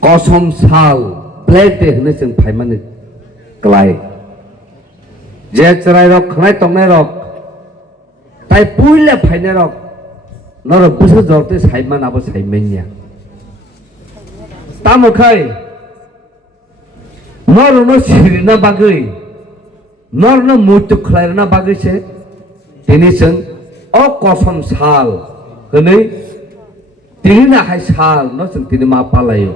Kosong sal plate hne sing phai man klai je chrai rok khlai tong nai rok tai puile phai nai rok nor busu jorte sai man abo sai menya tamo khai nor no sirina bagai nor no mutu khlai na bagai se tini sing o kosong sal hne tini na hai sal no sing tini ma palayo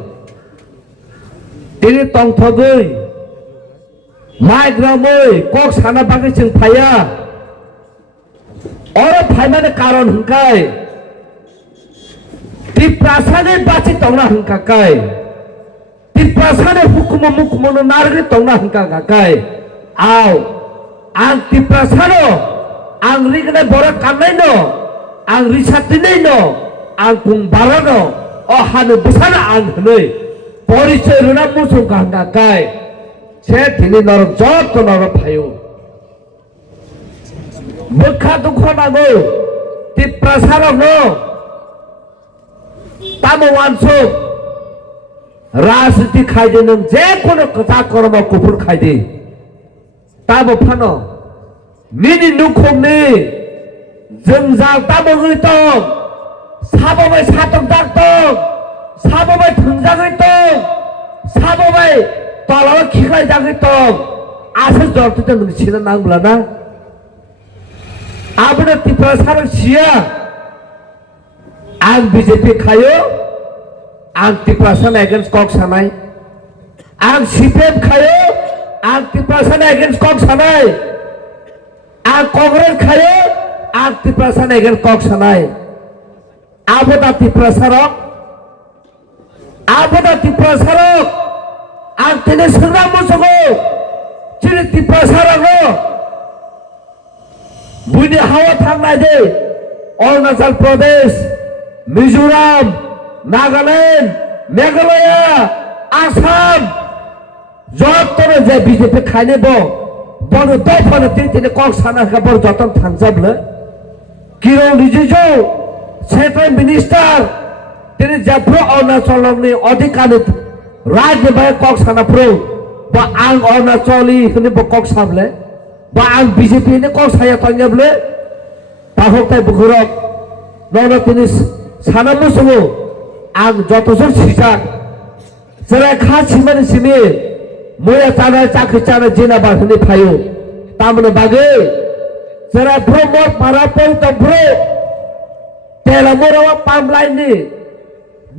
tini tong thogoi mai gramoi kok sana bagai sing phaya ora phai mane karon hungkai ti prasane bachi tongna hungka kai ti prasane hukum no narge tongna hungka kai au ang ti prasano ang rigne bora kanai no ang risatine no ang kung barano o hanu busana ang hnoi পরিচয় রুনা মুসুম গাঙ্গা গায় সে তিনি নর যত নর ভাইও বক্ষা দুঃখ নাগো তি প্রসার নো তাম ওয়ানসো রাজনীতি খাইদে নং যে কোনো কথা কর্ম কুফুর খাইদে তাম ফানো মিনি নুখমনি जों जा ताबो गैतम साबोबाय सातक दागतम साबोबाय थंजागैतम साबोबाय तलाव खिखाय जागैतम आसे जरते नों सिना नांब्लाना आबनो तिप्रा सार सिया आं बीजेपी खायो आं तिप्रा सान एगेन्स्ट कक सानाय आं सीपीएम खायो आं तिप्रा सान एगेन्स्ट कक सानाय आं कांग्रेस खायो आं तिप्रा सान एगेन्स्ट कक सानाय आबोदा तिप्रा सारक आं तेने संग्राम मोसगो चिनि तिप्रा सारक बुनि हावा थांनाय दे अरुणाचल प्रदेश मिजोराम नागालैंड मेघालय आसाम जतने जे बीजेपी खाइने बो बनो दफानो तिने कक साना खबर जतन थांजाबले किरण रिजिजु सेंट्रल मिनिस्टर तिने जफ्रो अरुणाचलनि अधिकारी राज्य बाय कक साना प्रो बा आं अरुणाचली हने बो कक साबले बा आं बीजेपी ने कक साया तंजाबले ताहकताय बुखरक नन तिनि साना मुसुमु आं जतजन सिजाक जरा खा सिमानि सिमि मोया चाना चाखि चाना जिना बाखनि फायो तामनो बागे जरा प्रमोद मारा पौ तंफ्रो तेला मोरावा पामलाइनि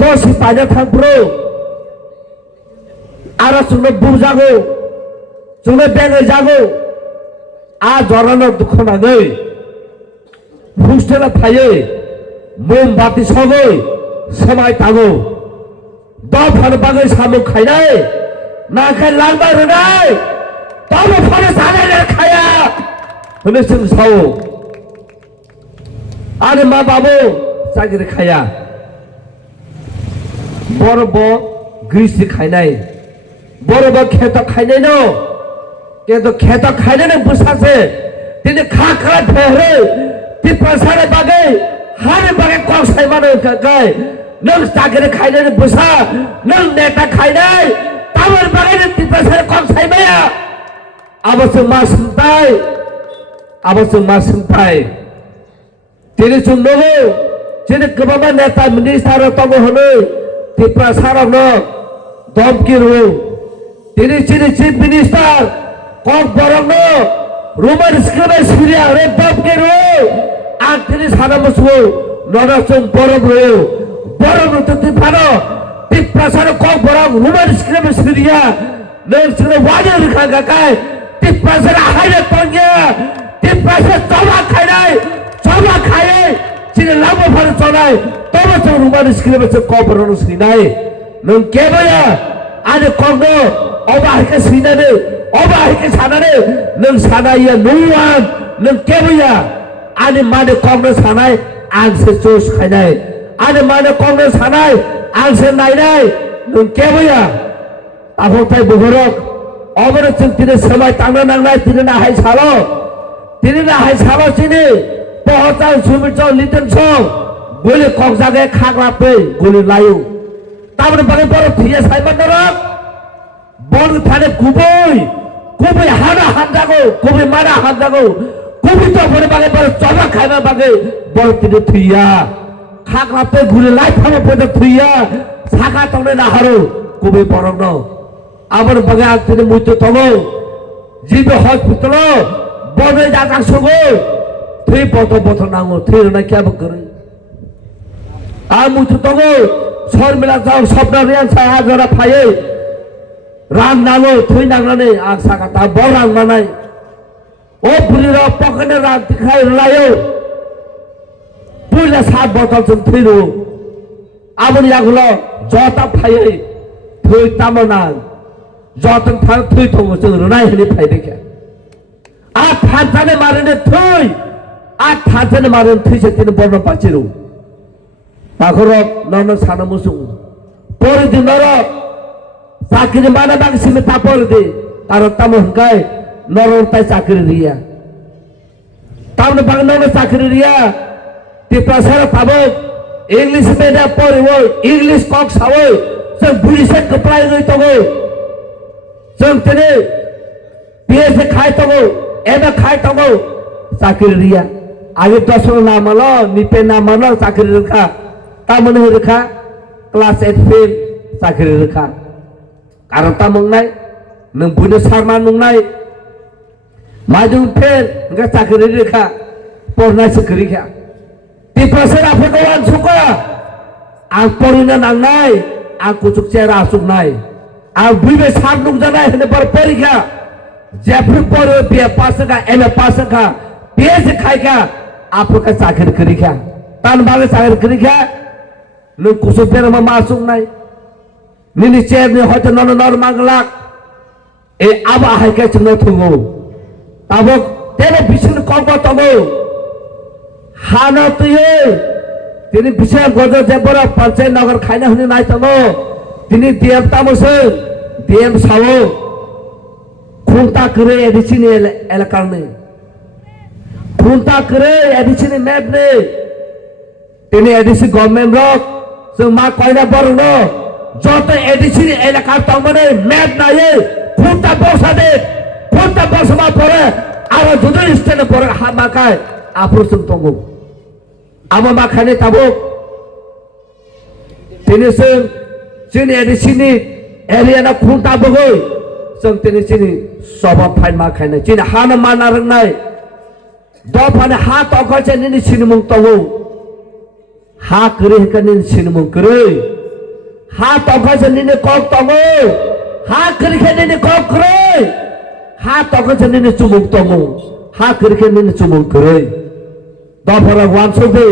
दोसि पाजा थांफ्रो आरा सुनो बुजागो सुनो बेंगे जागो आ जरानो दुखनानै हुस्टेला फायो मोमबाति सगै समाय तागो दफानो बागै सामु खाइनाय नाखाय लांबाय रोनाय तब फरे जानाय खाया होनो जों सावो आरो मा बाबु जागिर खाया बरब ग्रिसि खाइनाय बरब खेत खाइनाय न केतो खेत खाइनाय न बुसासे तिने खाखा फेरे ति प्रसारे बागै हारे बागै कक साइमानो गाय नों जागिर खाइनाय बुसा नों नेता खाइनाय तावर बागै न ति प्रसारे कक साइमाया अबसो मा सोंथाय तिने जुंनोगो तिने गोबां नेता मिनिस्टार तंगो होनो ति प्रसारक न दमकिरु तिने चीफ मिनिस्टर कक बरक न रोमान स्क्रिप्ट सिरिया रे दमकिरु आं तिने साना मुसुगो नरसों बरम तो ति फानो ति प्रसारक कक बरक रोमान स्क्रिप्ट सिरिया नों सिनो वाजो रिखा गाय ति प्रसारक हायरे तंगिया ति प्रसारक चबा खाइनाय चबा खाए चिने लामो फानो चनाय तब जों रोमान स्क्रिप्ट कक बरक सिनाय नों केबया आरो कगनो अबाहिके सिनानै अबाहिके सानानै नों सानाया नोवान नों केबया आरो माने कगनो सानाय आंसो जोस खाइनाय आरो माने कगनो सानाय आंसो नायनाय नों केबया आफोथाय बुहरक अबरो जों तिने समाय तांनो नांनाय तिने नाहाय सालो चिने पहचान सुमिचौ लिटन सं बोले कक जागे खाग्रापै गुलि लायो তারপরে বাগে বড় থিয়ে সাইবার নরক বড় থানে কুবই কুবই হানা হাত যাগো কুবই মারা হাত যাগো কুবি তো বড় বাগে বড় চলা খাইবা বাগে বড় তিনি থুইয়া খাগলাতে ঘুরে লাই থামে পড়ে থুইয়া ছাকা তলে না হারো কুবি বড় ন আবার বাগে আর তিনি মুইতে তলো জিবে হসপিটাল বড় জাগা সগো থুই পত পত নাঙো থুই না কি আবার করে আর মুইতে তলো সর মেলা যাও স্বপ্ন রিয়ান সাহা জরা ফায়ে রাম নাঙো থুই নাঙানে আর ছাকা তা বড় রাম নাই ও বুড়িরা পকেটে রাত খাই লায়ো পুইলা 7 বছর जों থইরো আবনি লাগলো জটা ফায়ে থই তামনা জতন থার থই থমো जों রনাই হলি ফাই দেখে আ থাজানে মারেনে থই আ থাজানে মারেন থইছে তিন বড় পাচিরো তাখরো নন সানা মুসু পরে দিনর চাকরি মানে বাগসিমে তাপর দে আর তাম হংকাই নরর তাই চাকরি রিয়া তামনে বাগনর চাকরি রিয়া তে প্রসার পাবো इंग्लिश में पढ़े वो इंग्लिश कॉक सावो जों बुलिसे कपलाय गई तगो जों तेने पीएस खाय तगो एबा खाय तगो चाकरी रिया आगे 10 ना मालो निपे ना मालो चाकरी रखा तामने रखा क्लास 8 फेल चाकरी रखा कारण तामंगनाय नों बुनो सारमा नंगनाय माजों फेल नों चाकरी रखा पढ़नाय सकरिखा Diproses apa kawan suka? Ang porinan ang nai, ang kusuk cera asuk nai. Ang bibe sarnung janai hene berperikha. Jeffrey poro biar pasangka, eme pasangka, biar sekai apa ka sakir kerikha. Tan balik sakir kerikha, lu kusuk cera mama asuk nai. Nini cer ni hotel non manglak. Aba hai ka cengno tunggu. Tabok tene bisin kongko tunggu. हाना तो ये तिनी विषय गजो zebra panchayat नगर खाइना हुने नाइ तलो तिनी दिएम तामसे दिएम सावो खुंता करे एडिसिन एलाकार ने खुंता करे एडिसिन मैप ने तिनी एडिसिन गवर्नमेंट रक जों मा कयना बरनो जत एडिसिन एलाकार तमने मैप नाये खुंता बसा दे खुंता बसमा परे आरो जुदि स्टेने परे हामाकाय आप्रोसुं तंगो ama makane tabuk tini sing sini di sini area na khunta bogoi sing tini sini soba phai makane sini hana mana rengnai do phane ha to ko chen ni sini mung tawu ha kre kan ni sini mung kre ha to ko chen ni kok tawu ha kre kan ni kok kre ha to ko chen ni chumung tawu ha kre kan ni chumung kre Dapora wan sobe,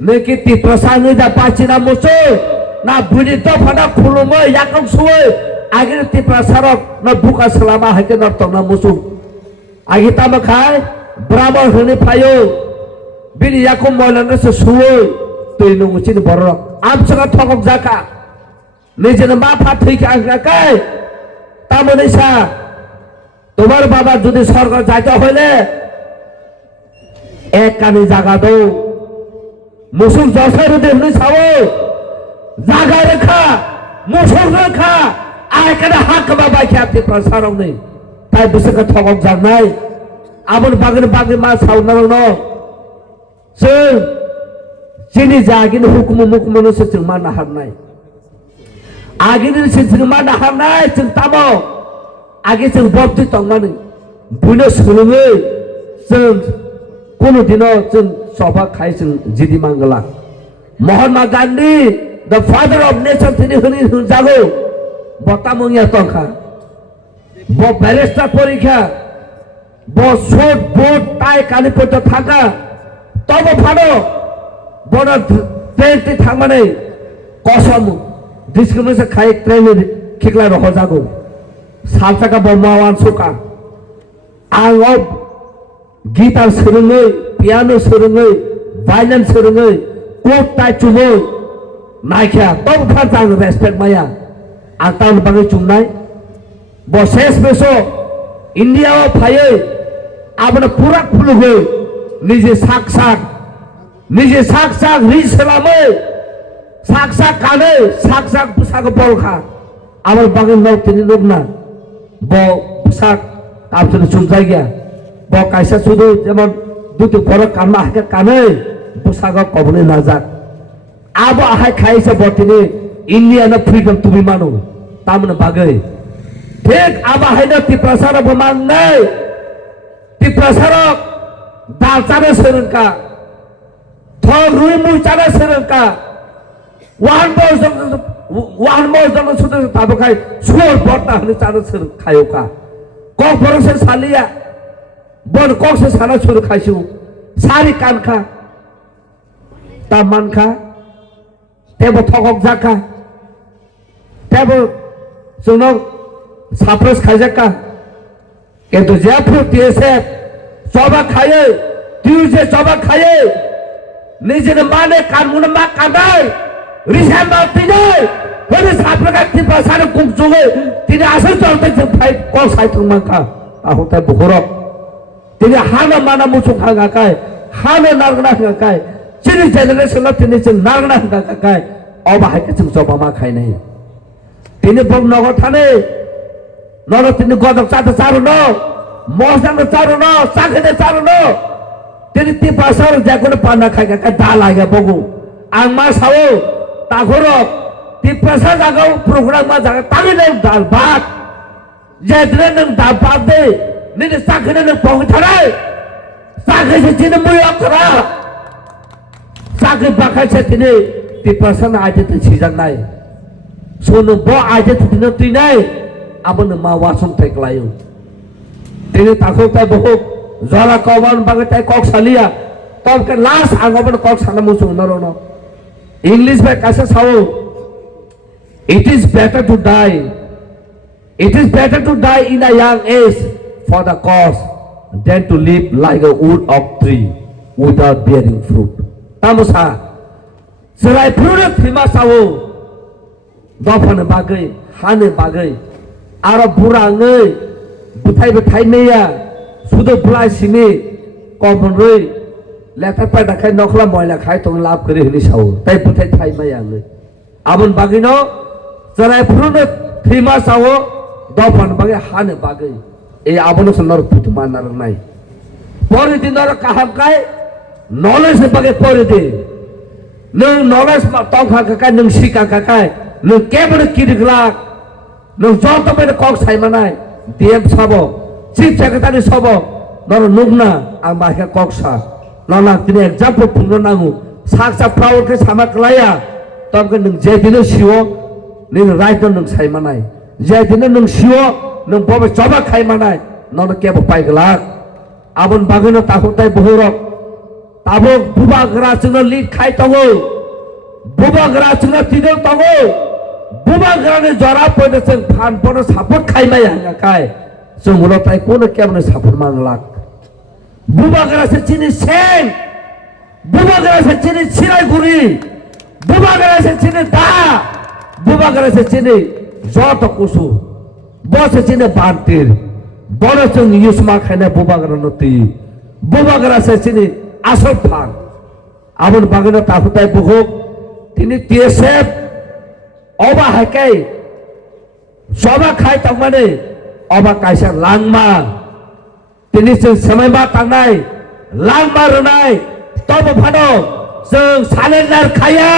nekiti prasangnya dah pasti na musuh, na bunyi tu pada puluh yakam suwe, akhirnya ti prasarok na buka selama hari na tong na musuh, akhirnya tamak kai, berapa hari payo, bini yakum malam na sesuwe, tu ini musim borok, am sangat thokok zaka, nijen mata thik angka kai, tamu nisa, তোমার বাবা যদি সরকার যাইতে হইলে एक कानी जागा दो मुसुक जसर देखने सावो जागा रखा मुसुक रखा आय कने हक बाबा ख्याति प्रसारं नहीं ताई बिसक थगक जानाय आबन बागन मा सावना न जों जिनि जागिन हुकुम मुकुमनो से जों मा नाहारनाय आगिनि से जों मा नाहारनाय जों तामो आगे जों बब्दि तंमानि बुनो सोलोङो जों কোনো দিনও जों सभा खाय जों जिदि मांगला Mahatma Gandhi the father of nation তিনি হনি জাগো বতামঙ্গিয়া তখা ব ব্যারিস্টার পরীক্ষা ব শর্ট বোর্ড তাই কালি পড়তে থাকা তব ফাড়ো বড় ট্রেনটি থাকমানে কসম ডিসক্রিমিনেশন খাই ট্রেনে খিকলা রহ জাগো সালসাকা বমাওয়ান সুকা আং गिटार सोलोङै पियानो सोलोङै भायलिन सोलोङै कोट टाइ चुमै नायखा तब फाजां रेसपेक्ट माया आं ताउन बागै चुमनाय बसेस बेसो इंडिया फायै आबना पुरा sak kane sak pusaka polkha আমার বাগের নাও তিনি লোক না ব পোশাক আপনি চুলজাই গিয়া ব কাইসা শুধু যেমন দুটো বড় কান্না হাকে কানে পোশাক কবনে না যাক আবো আহাই খাইছে ব তিনি ইন্ডিয়ানা ফ্রিডম তুমি মানো তামনে বাগে ঠিক আবা হাইনা তিপ্রাসারক মান নাই তিপ্রাসারক দাল চানে সেরকা থর রুই মুই চানে সেরকা ওয়ান মোর জন্য শুধু তাবো খাই সুর বর্তা হলে চানে সের খায়ও কা কক বরসে সালিয়া বন কক সে সানা শুরু খাইছু সারি কান খা তা মান খা তেবো থকক জাকা তেবো जोंनाव साफ्रोस खायजाका किन्तु जेफोर टीएसएफ जबा खायो टिउजे जबा खायो निजेनो माने कानमुनो मा कानाय रिसाय मा तिनाय होनो साफ्रोका तिपा सानो कुकजुगै तिनि आसो चलते जों फाइ कल साइथुं मांका आहुताय बहरक तिनि हाना माना मुसु खागाकाय हानो नारगना खागाकाय चिनि जेनेरेशनआव तिनि जों नारगना खागाकाय अबाहायके जों जबा मा खायनाय তিনি বক নগর থানে নর তিনি গদক চাতে চারু ন মশানো চারু ন চাখেনে চারু ন তিনি তি পাসার যে কোনো পানা খাই কা দা লাগে বগু আং মা সাও তাগরক তি পাসা জাগাও প্রোগ্রাম মা জাগা তাগি নাই দাল ভাত যে দিনে নং দা ভাত দে নিনে চাখেনে নং পং থারাই চাখেছে চিনে মুই অকরা চাখে বাখাইছে তিনি তি পাসা না আইতে সিজান নাই sono bo aja tidak tinai abon ma wasung tai klayu ini takut tai bohok zara kawan bagai tai kok salia tom ke last angobon kok sana musung narono English by kasa sao it is better to die in a young age for the cause than to live like a wood of tree without bearing fruit tamusa serai fruit thima sao दफानो बागै हानो बागै आरो बुराङै बुथाय नैया सुदो बुलाय सिनि कमरै लेखा पायदा खाय नखला मयला खाय तंग लाभ करे हनि साव ताय बुथाय थाय मायाङै आबन बागैनो जराय फुरुनो थैमा साव दफानो बागै हानो बागै ए आबनो सनर पुतमा नारनाय परे दिनर काहामकाय नलेज बागै परे दे नों नलेज मा तंखा काकाय नों सिका काकाय नों केबल किरिग्लाक नों जत बेन कक साइमानाय डीएम साबो चीफ सेक्रेटारि साबो नर नुगना आं माखा ककसा नना तिनि एग्जाम्पल पुंनो नांगु साकसा फ्राउड के सामा क्लाया तमके नों जे दिनो सिओ नों राइट नों साइमानाय जे दिनो नों सिओ नों बबे जबा खाइमानाय नन केबो पाइगलाक आबन बागैनो ताखुताय बहरक ताबो बुबाग्रा जोंनो लिड खाइ तंगो बुबाग्रा जोंनो तिदो तंगो बुबाग्रानि जरा पयदो जों फान पनो सापर्ट खाइमाय हांगाकाय जों उलताय कोनो केबनो सापर्ट मांगलाक बुबाग्रा से चिनि सें बुबाग्रा से चिनि सिरायगुरि बुबाग्रा से चिनि दा बुबाग्रा से चिनि जत कुसु बस चिनि बान्तिर बड़ जों युसमा खाइना बुबाग्रा नति बुबाग्रा से चिनि आसल फान आबन बागैनो ताखुताय बुहुक तिनि टीएसएफ अबा हाकाय सभा खाय तंगमाने अबा कायसा लांगमा तिनि जों समायमा थांनाय लांगमा रोनाय तब फानो जों सालेन्डार खाया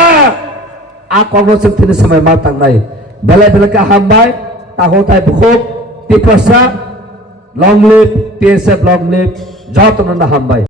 आ कग्नो जों तिनि समायमा थांनाय बेले बेलेका हामबाय ताखुताय बुहुक Tiprasa long live TSF long live जतनो हामबाय।